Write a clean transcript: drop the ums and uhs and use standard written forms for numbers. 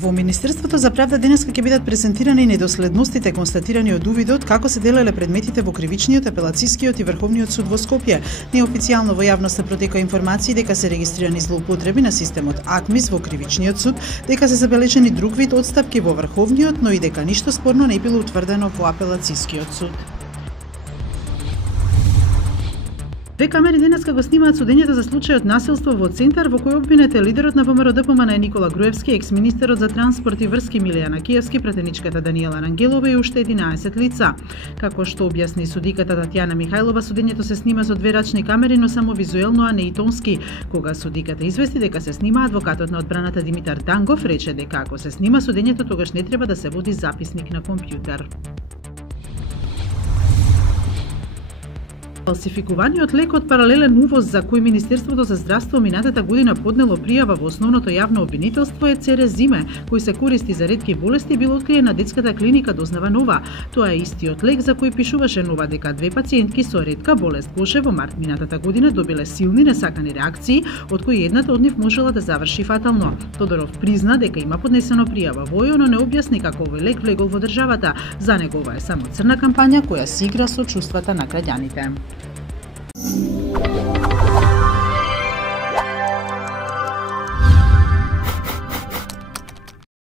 Во Министерството за правда денеска ќе бидат презентирани недоследностите констатирани од увидот како се делеле предметите во Кривичниот, Апелацискиот и Врховниот суд во Скопје. Неофицијално во јавноста протекоа информации дека се регистрирани злоупотреби на системот АКМИС во Кривичниот суд, дека се забележени друг вид одстапки во Врховниот, но и дека ништо спорно не било утврдено во Апелацискиот суд. Две камери денеска го снимаат судењето за случајот насилство во Центар, во кој обвинет е лидерот на ВМРО-ДПМН Никола Груевски, екс-министерот за транспорт и врски Милијана Киевски, пратеничката Даниела Рангелова и уште 11 лица. Како што објасни судиката Татјана Михајлова, судењето се снима со две рачни камери, но само визуелно, а не и тонски. Кога судиката извести дека се снима, адвокатот на одбраната Димитар Тангов рече дека ако се снима судењето, тогаш не треба да се води записник на компјутер. Фалсификуваниот лек од паралелен увоз за кој Министерството за здравство минатата година поднело пријава во основното јавно обвинителство е Церезиме, кој се користи за ретки болести, бил откриен на детската клиника Дознава Нова. Тоа е истиот лек за кој пишуваше Нова дека две пациентки со ретка болест коше во март минатата година добиле силни несакани реакции, од кои едната од нив можела да заврши фатално. Тодоров призна дека има поднесено пријава во ОЈО, но не објасни како овој лек влегол во државата. За него ова е само црна кампања која си игра со чувствата на граѓаните.